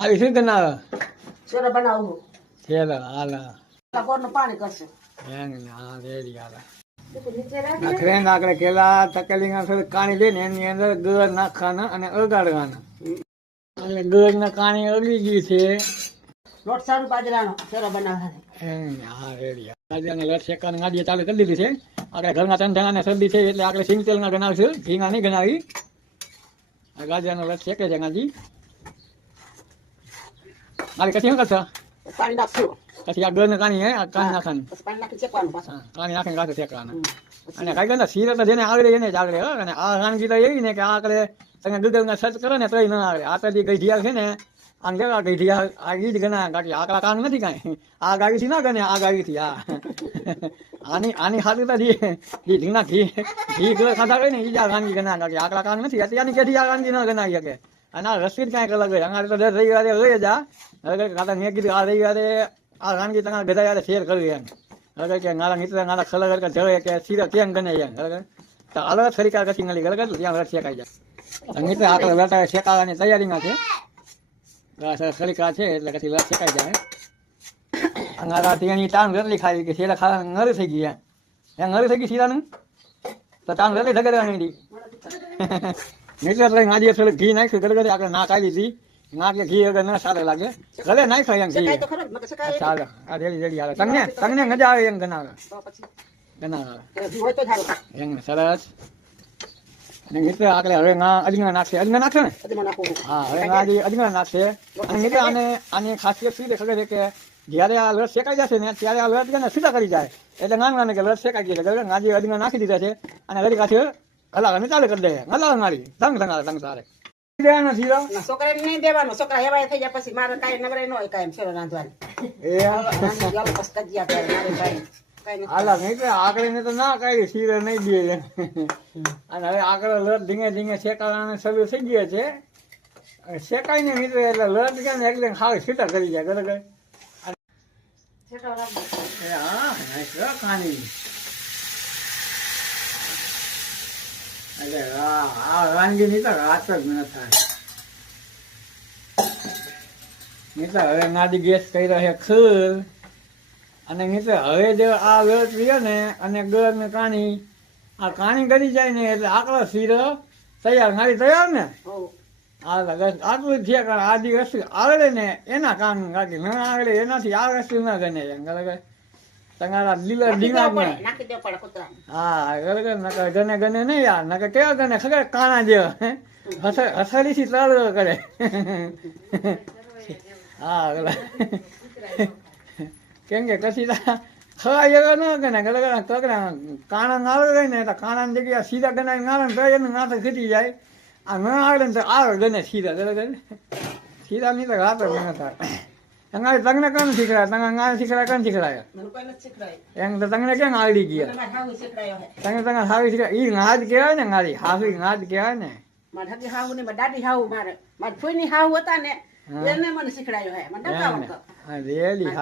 આવી શું બનાવે શેરો બનાવું ચલો હાલ કોરનું પાણી કરશે હા રેડી હાલ નીચે રાખી ટ્રેન આગળ કેલા તકેલી થોડી કાણી લઈને એની અંદર ગળ નાખવાના અને અગાડવાના એટલે ગળ ના કાણી અગળી ગઈ છે લોટ સારું બાજરાનો શેરો બનાવવાનો હા રેડી ગાડીને લટ શેકવાની ગાડીએ ચાલુ કરી દીધી છે આપણે ઘરના ત્રણ જણાને શરદી છે એટલે આપણે સિંગ તેલના ગણાવશું ઘીના નહીં ગણાવી આ ગાડીનો લટ શેકે છે ગાડી મારી કશી શું કરશો પાણી નાખશું પછી આ ગળને કાણી હે આ કાણી નાખવાની પછી પાણી નાખી ચેકવાનું પાછું હા કાણી નાખીને ગાતે શેકવાના અને કઈ ગંદા સીરે તો જેને આવડે એને જ આવડે હો અને આ વાનગી તો એવી ને કે આ કરે તમે ગૂગલમાં સર્ચ કરો ને તોય ન આવડે આ તો જે ગઈઢિયા છે ને આમ કેવા ગઈઢિયા આ ઈ જ ગણા ગાડી આકડા કામ નથી કાંઈ આ ગાડીથી ના ગણે આ ગાડીથી હા આની હાથે તો જે ઢીંગના ઘી ખાધા હોય ને એ જ આ વાનગી ગણા ગાડી આકડા કામ નથી અત્યારની કેથી આ વાનગી ન ગણાવી શકે અને આ રસી જ કાંઈક અલગ હોય અમારે તો દર રવિવારે હોય જ હવે કાકા મેં કીધું આ રવિવારે આ વાનગી તમારા બધા યારે શેર કરવી એમ હવે કે મારા મિત્ર મારા ખલગ જવે કે સીધા કેમ ગણે એમ તો અલગ સરીકા કશી મળી ગલગ ત્યાં રસ શેકાઈ જાય મિત્ર આપણે લટા શેકાવાની તૈયારીમાં છે સરીકા છે એટલે પછી રસ શેકાઈ જાય અમારા ત્યાંની તાણ વેરલી ખાવી કે શેરા ખાવા નરી થઈ ગઈ એમ નરી થઈ ગઈ શીરાનું તો તાણ વેરલી ઢગરવાની હતી મિત્ર એટલે આજે થોડું ઘી નાખ્યું ગલગડી આપણે ના કાઢી હતી ના કે ઘી વગર ના સારું લાગે ભલે નાખ્યો એમ ઘી તો ખરો મગર શકાય ચાલો આ રેડી રેડી આવે તમને મજા આવે એમ ગણાવે તો પછી ગણાવે હોય તો સારું એમ સરસ અને મિત્ર આપણે હવે અજગણા નાખશે અજગણા નાખશે ને બધું નાખવું હા હવે અજગણા નાખશે અને મિત્ર આની ખાસિયત શું ખબર છે કે જ્યારે આ લસ શેકાઈ જશે ને ત્યારે આ લસ ને સીધા કરી જાય એટલે નાના કે લસ શેકાઈ ગઈ છે આજે અજગણા નાખી દીધા છે અને ઘડી કાઠે હલાવાની ચાલુ કરી દે હલાવા મારી તંગ સારે દેવાનો શીરો છોકરાને નહીં દેવાનું છોકરા એવાય થઈ જાય પછી મારે કાંઈ નવરાય ન હોય કાંઈ શેરો રાંધવાની હાલા મિત્ર આગળ ને તો ના કાઢી શીરો નહીં દે અને હવે આગળ લટ ધીમે ધીમે શેકાવાને શરૂ થઈ ગયા છે શેકાય ને મિત્ર એટલે લટ ગયા ને એકદમ ખાવ સીધા કરી જાય બરાબર હા ખાણી એટલે આ વાનગી ની તો રાત જ ન થાય મિત્ર હવે નાદી ગેસ કરી રહ્યો છે ખીર અને મિત્ર હવે જો આ લટ રહ્યો ને અને ગળ ને કાણી આ કાણી કરી જાય ને એટલે આકડો શીરો તૈયાર મારી તૈયાર ને આટલું જ છે કારણ આ દી વસ્તુ આવડે ને એના કામ કાઢી ન આવડે એનાથી આ વસ્તુ ના ગણે એમ બરાબર તમારા લીલા દિમાગમાં હા બરાબર નકર ગને ગને નહીં યાર નકર કેવા ગને ખબર કાણા જેવા હથેળીથી તળો કરે હા કેમ કે કશી ખવાય એવા ન ગણે કકડા કાણા નાળો રહે ને તો કાણાની જગ્યાએ સીધા ગણાય નાળે તો એનું માથે ખીટી જાય આ ન આવડે ને તો આવે ગને સીધા બરાબર સીધા નહીં તો રાતો ગણે થાય તમારે તમને કોણ શીખડાય તમે ગાય શીખડાય કોણ શીખડાય એમ તો તમને કેમ આવડી ગયા તમે હાવી શીખડાય એ નાદ કહેવાય ને મારી હાવી નાદ કહેવાય ને મારી હાવ ને દાદી હાવ મારે મારી ફોઈની હાવ હતા ને એને મને શીખડાયો હે મને રેલી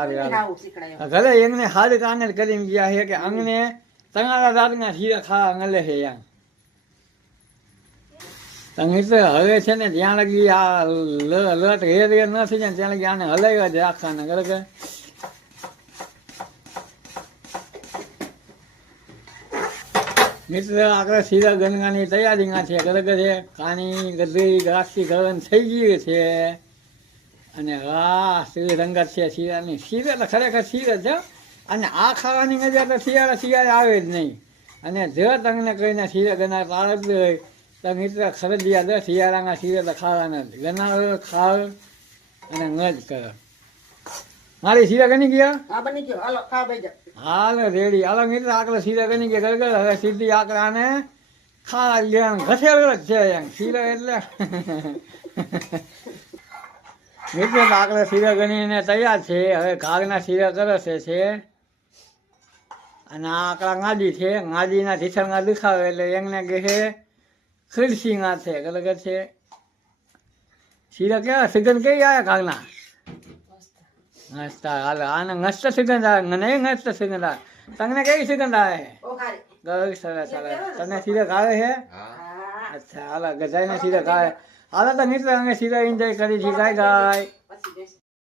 ભલે એમને હાથ કાને કરીને ગયા છે કે અમને તમારા દાદના શીરા ખાવા મળે છે એમ તમે તો હવે છે ને જ્યાં લગી આ લટ હેર ન થઈ જાય ત્યાં લગી આને હલાવ્યા જ રાખવાના બરાબર મિત્ર આગળ શીરા ગંગાની તૈયારીમાં છે બરાબર છે કાણી ગદરી ઘાસી ગરમ થઈ ગયું છે અને વાહ શીર રંગત છે શીરાની શીરે તો ખરેખર શીર જ છે અને આ ખાવાની મજા તો શિયાળે આવે જ નહીં અને જો તમને કહીને શીરે ગના પાડત હોય તો મિત્ર ખરીદ્યા દે શિયાળાના શીરે તો ખાવાના જ ગનાવો ખાવ અને મજ કરો મારી શીરા ગણી ગયા હાલ રેડી હાલો મિત્ર આકડો શીરા ગણી ગયા ગરગર હવે સીધી આકડાને ખાવા લેવાનું ઘસેલો જ છે એમ શીરો એટલે મિત્ર આકડો શીરા ગણીને તૈયાર છે હવે ઘાગના શીરા કરશે છે અને આ આકડા ગાદી છે ગાદીના ઢીસણમાં દુખાવે એટલે એમને કહે છે ખીરસી ના છે બરાબર છે શીરા કેવા સુગંધ કઈ આવે કાગના નસ્તા હાલ આને નસ્ત સુગંધ આવે નહીં નસ્ત સુગંધ આવે તમને કઈ સુગંધ આવે સરસ સરસ તમને શીરક આવે છે અચ્છા હાલ ગજાઈને શીરક આવે હાલ તો મિત્ર અમે શીરા એન્જોય કરી છીએ ગાય ગાય પાછી ગઈશ